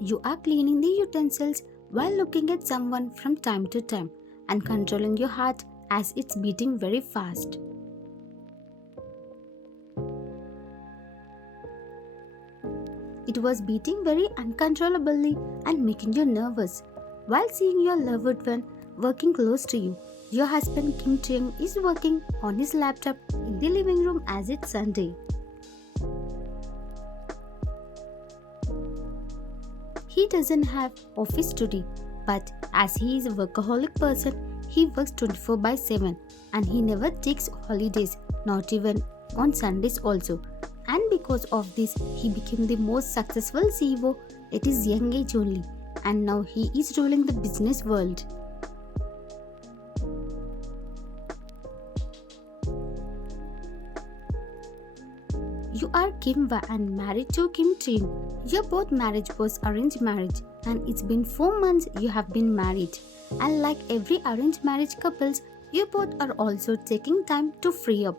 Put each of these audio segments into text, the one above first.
You are cleaning the utensils while looking at someone from time to time and controlling your heart as it's beating very fast. It was beating very uncontrollably and making you nervous. While seeing your loved one working close to you, your husband Kim Taehyung is working on his laptop in the living room as it's Sunday. He doesn't have office today, but as he is a workaholic person, he works 24 by 7 and he never takes holidays, not even on Sundays also. And because of this, he became the most successful CEO at his young age only, and now he is ruling the business world. You are Kim Wa and married to Kim Taehyung. Your both marriage was arranged marriage and it's been 4 months you have been married. And like every arranged marriage couples, you both are also taking time to free up.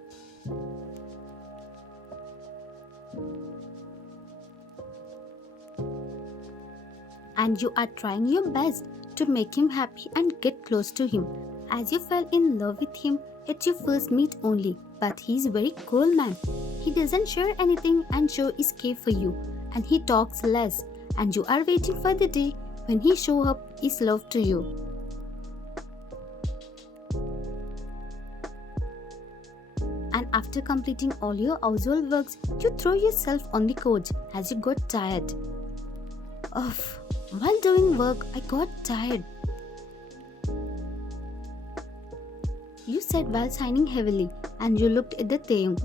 And you are trying your best to make him happy and get close to him, as you fell in love with him at your first meet only. But he is very cool man. He doesn't share anything and show his care for you, and he talks less, and you are waiting for the day when he show up his love to you. And after completing all your household works, you throw yourself on the couch as you got tired. Uff, while doing work, I got tired. You said while signing heavily, and you looked at the Taehyung.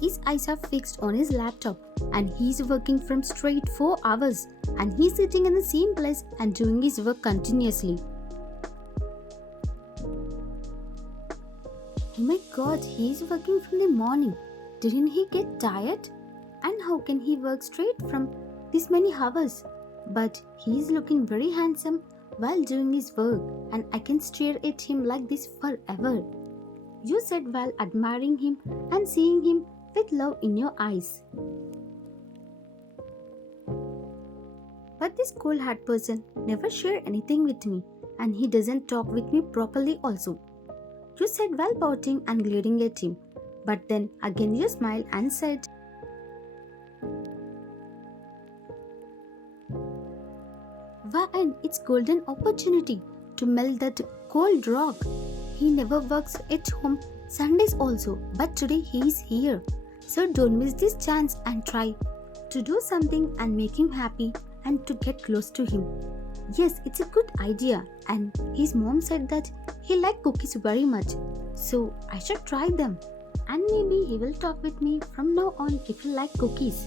His eyes are fixed on his laptop, and he's working from straight 4 hours, and he's sitting in the same place and doing his work continuously. Oh my god, he's working from the morning. Didn't he get tired? And how can he work straight from this many hours? But he's looking very handsome while doing his work, and I can stare at him like this forever. You said while admiring him and seeing him with love in your eyes. But this cold-hearted person never shared anything with me, and he doesn't talk with me properly also. You said while pouting and glaring at him, but then again you smiled and said, "Wow, and it's golden opportunity to melt that cold rock." He never works at home Sundays also, but today he is here. So don't miss this chance and try to do something and make him happy and to get close to him. Yes, it's a good idea, and his mom said that he liked cookies very much, so I should try them. And maybe he will talk with me from now on if he like cookies.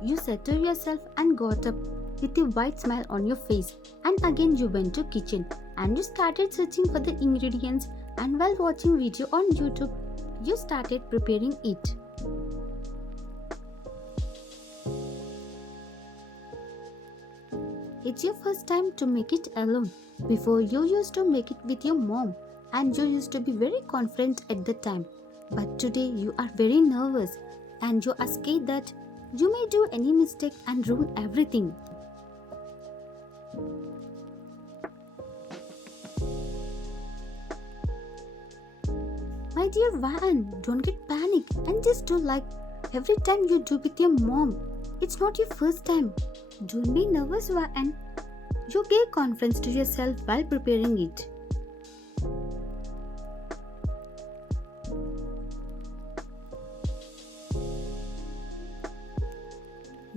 You said to yourself and got up with a wide smile on your face, and again you went to kitchen and you started searching for the ingredients, and while watching video on YouTube, you started preparing it. It's your first time to make it alone. Before you used to make it with your mom, and you used to be very confident at the time. But today you are very nervous and you are scared that you may do any mistake and ruin everything. My dear Van, don't get panic and just do like every time you do with your mom. It's not your first time. Don't be nervous, Van. You gave confidence to yourself while preparing it.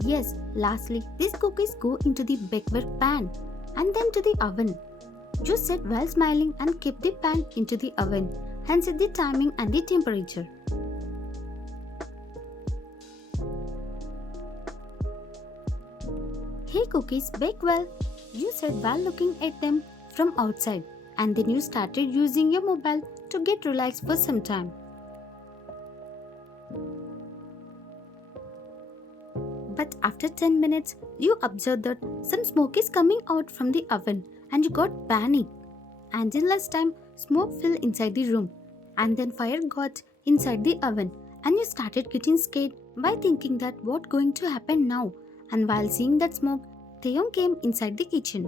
Yes, lastly, these cookies go into the baker pan and then to the oven. You said while smiling and kept the pan into the oven and set the timing and the temperature. Hey cookies, bake well, you said while looking at them from outside, and then you started using your mobile to get relaxed for some time. But after 10 minutes, you observed that some smoke is coming out from the oven and you got panic. And in less time, smoke filled inside the room, and then fire got inside the oven, and you started getting scared by thinking that what going to happen now. And while seeing that smoke, Taehyung came inside the kitchen.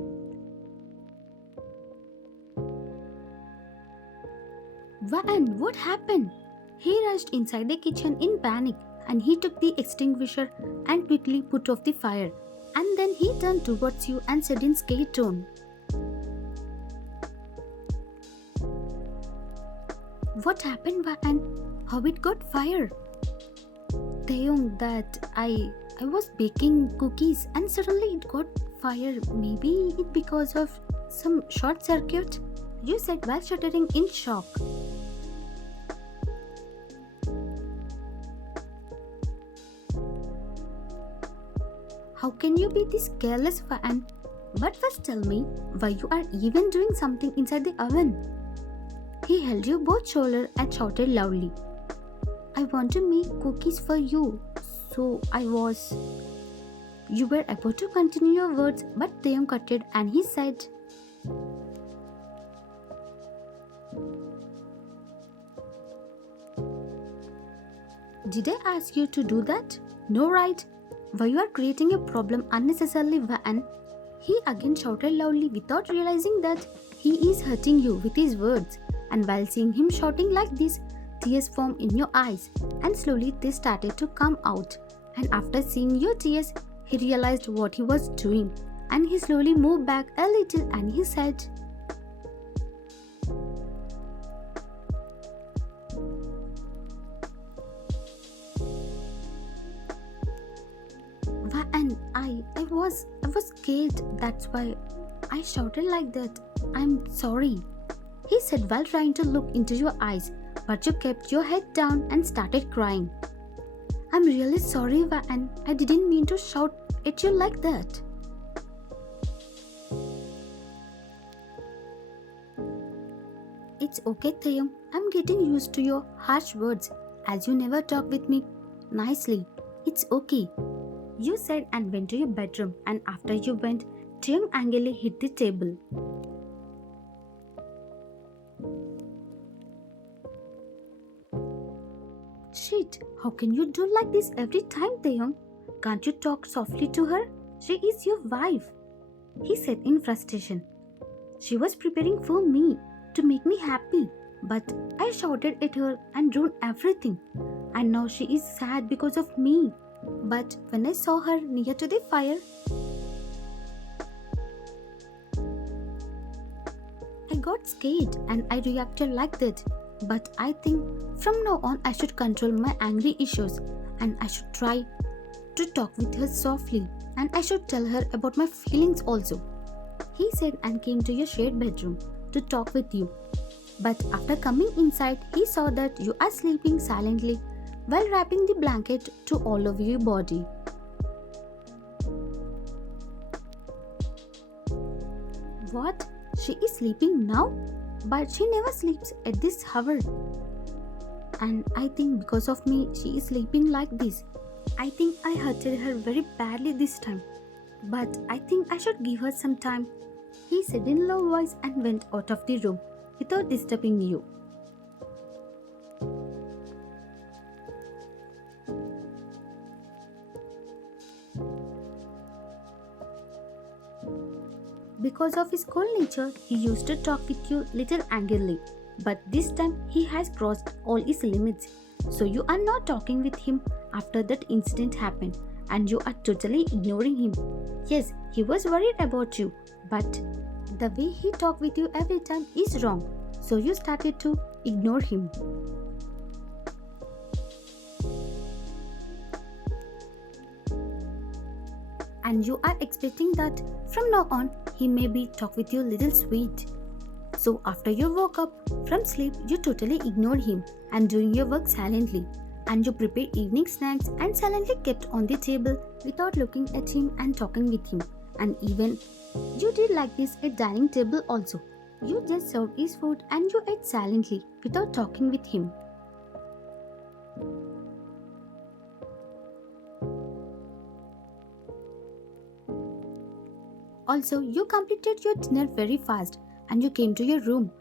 And what happened? He rushed inside the kitchen in panic and he took the extinguisher and quickly put off the fire. And then he turned towards you and said in scared tone, "What happened, and how it got fire?" Taehyung, that I was baking cookies and suddenly it got fire. Maybe it because of some short circuit, you said while shuddering in shock. How can you be this careless, Fan? But first tell me why you are even doing something inside the oven. He held you both shoulders and shouted loudly, "I want to make cookies for you." So I was. You were about to continue your words, but Taehyung cut it and he said, "Did I ask you to do that? No, right? Why you are creating a problem unnecessarily, Van?" He again shouted loudly without realizing that he is hurting you with his words. And while seeing him shouting like this, tears formed in your eyes and slowly they started to come out. And after seeing your tears, he realized what he was doing and he slowly moved back a little and he said, "And I was scared. That's why I shouted like that. I'm sorry," he said while trying to look into your eyes, but you kept your head down and started crying. "I'm really sorry, Van. I didn't mean to shout at you like that." "It's okay, Taehyung. I'm getting used to your harsh words as you never talk with me nicely. It's okay," you said and went to your bedroom, and after you went, Taehyung angrily hit the table. "Shit, how can you do like this every time, Taehyung? Can't you talk softly to her? She is your wife," he said in frustration. "She was preparing for me to make me happy, but I shouted at her and ruined everything. And now she is sad because of me. But when I saw her near to the fire, I got scared and I reacted like that. But I think from now on I should control my angry issues and I should try to talk with her softly and I should tell her about my feelings also," he said and came to your shared bedroom to talk with you. But after coming inside, he saw that you are sleeping silently while wrapping the blanket to all over your body. "What? She is sleeping now? But she never sleeps at this hour. And I think because of me, she is sleeping like this. I think I hurted her very badly this time. But I think I should give her some time," he said in low voice and went out of the room without disturbing you. Because of his cold nature, he used to talk with you little angrily, but this time he has crossed all his limits. So you are not talking with him after that incident happened and you are totally ignoring him. Yes, he was worried about you, but the way he talked with you every time is wrong. So you started to ignore him. And you are expecting that from now on he maybe talk with you little sweet. So after you woke up from sleep, you totally ignored him and doing your work silently. And you prepared evening snacks and silently kept on the table without looking at him and talking with him. And even you did like this at dining table also. You just served his food and you ate silently without talking with him. Also, you completed your dinner very fast and you came to your room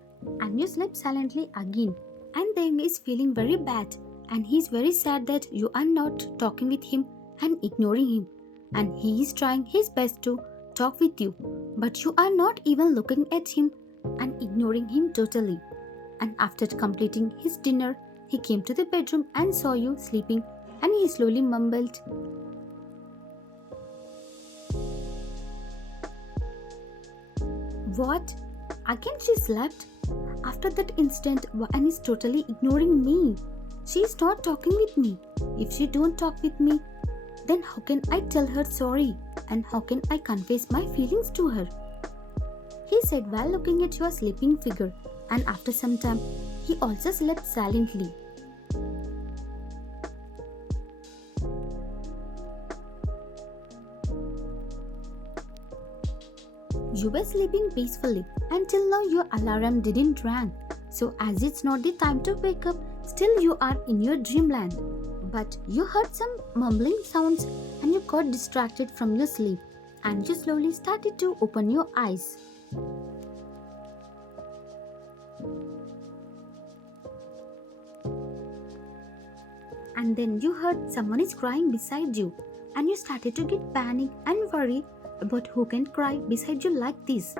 and you slept silently again. And Taehyung is feeling very bad and he's very sad that you are not talking with him and ignoring him, and he is trying his best to talk with you, but you are not even looking at him and ignoring him totally. And after completing his dinner, he came to the bedroom and saw you sleeping, and he slowly mumbled, "What? Again she slept?" After that instant, Van is totally ignoring me. She is not talking with me. If she don't talk with me, then how can I tell her sorry? And how can I confess my feelings to her? He said while looking at your sleeping figure, and after some time, he also slept silently. You were sleeping peacefully until now your alarm didn't ring. So as it's not the time to wake up, still you are in your dreamland. But you heard some mumbling sounds and you got distracted from your sleep and you slowly started to open your eyes. And then you heard someone is crying beside you and you started to get panic and worry about who can cry beside you like this.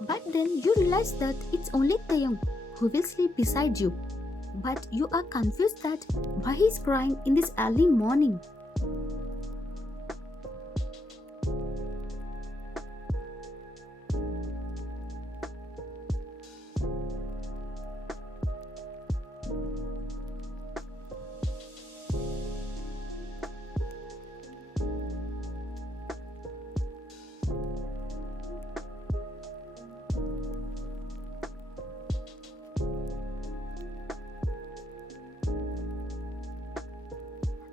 But then you realize that it's only Taehyung who will sleep beside you. But you are confused that why he's crying in this early morning.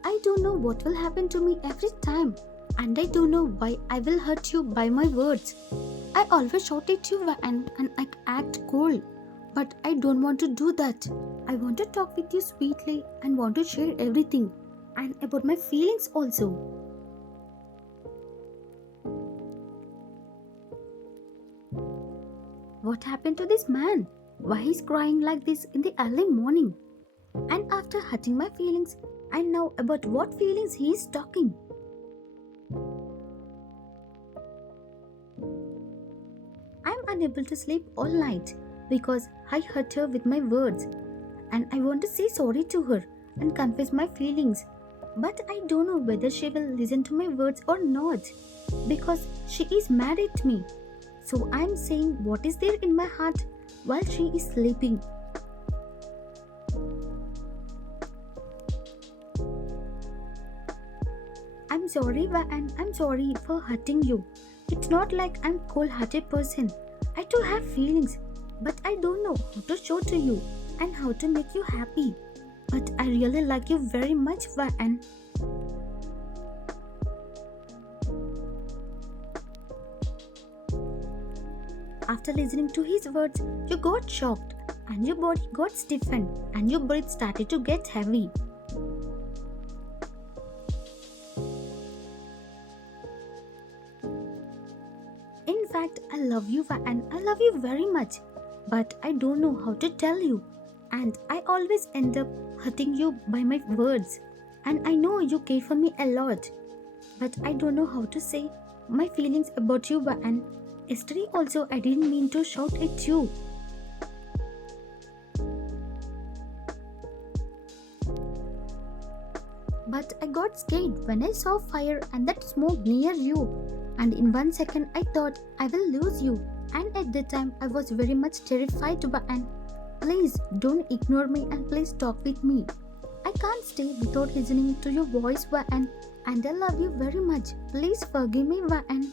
I don't know what will happen to me every time, and I don't know why I will hurt you by my words. I always shout at you and I act cold, but I don't want to do that. I want to talk with you sweetly and want to share everything and about my feelings also. What happened to this man? Why he's crying like this in the early morning? And after hurting my feelings, I know about what feelings he is talking. I'm unable to sleep all night because I hurt her with my words and I want to say sorry to her and confess my feelings. But I don't know whether she will listen to my words or not because she is mad at me. So I'm saying what is there in my heart while she is sleeping. I'm sorry, and I'm sorry for hurting you. It's not like I'm cold-hearted person. I too have feelings, but I don't know how to show to you and how to make you happy. But I really like you very much, Van. After listening to his words, you got shocked and your body got stiffened and your breath started to get heavy. In fact, I love you and I love you very much, but I don't know how to tell you, and I always end up hurting you by my words. And I know you care for me a lot, but I don't know how to say my feelings about you, and yesterday also I didn't mean to shout at you. But I got scared when I saw fire and that smoke near you. And in 1 second I thought I will lose you. And at that time I was very much terrified, and please don't ignore me and please talk with me. I can't stay without listening to your voice, and I love you very much. Please forgive me, and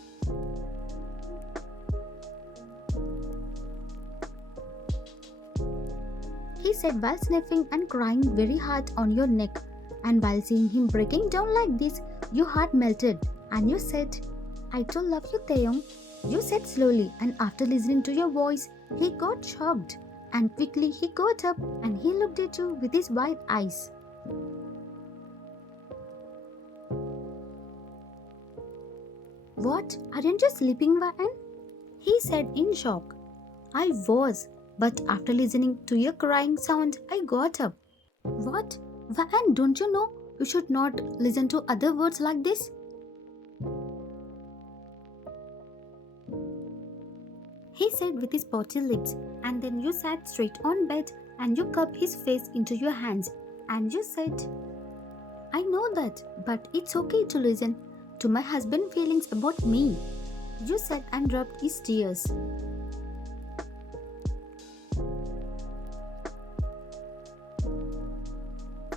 he said while sniffing and crying very hard on your neck. And while seeing him breaking down like this, your heart melted and you said, "I too love you, Taehyung." You said slowly, and after listening to your voice, he got shocked. And quickly he got up and he looked at you with his wide eyes. "What? Aren't you sleeping, Van?" he said in shock. "I was, but after listening to your crying sound, I got up." "What? And don't you know you should not listen to other words like this? He said with his potty lips, and then you sat straight on bed and you cupped his face into your hands and you said, I know that, but it's okay to listen to my husband's feelings about me. You said and rubbed his tears.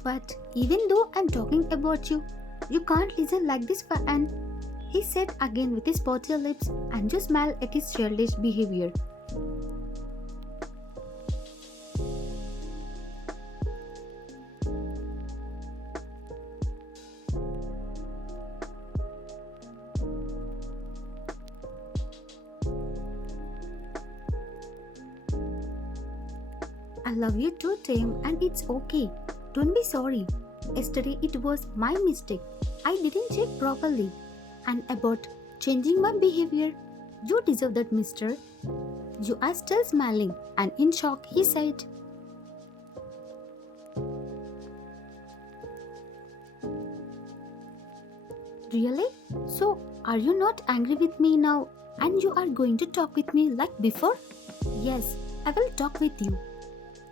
But even though I'm talking about you, you can't listen like this, Fa'an. He said again with his potty lips and you smiled at his childish behavior. I love you too, Tim, and it's okay. Don't be sorry. Yesterday it was my mistake. I didn't check properly. And about changing my behavior, you deserve that, mister. You are still smiling, and in shock, he said, really? So, are you not angry with me now? And you are going to talk with me like before? Yes, I will talk with you,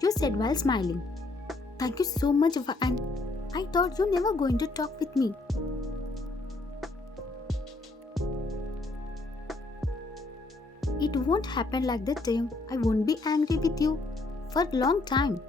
you said while smiling. Thank you so much, Van. I thought you never going to talk with me. It won't happen like that, Tim. I won't be angry with you for a long time.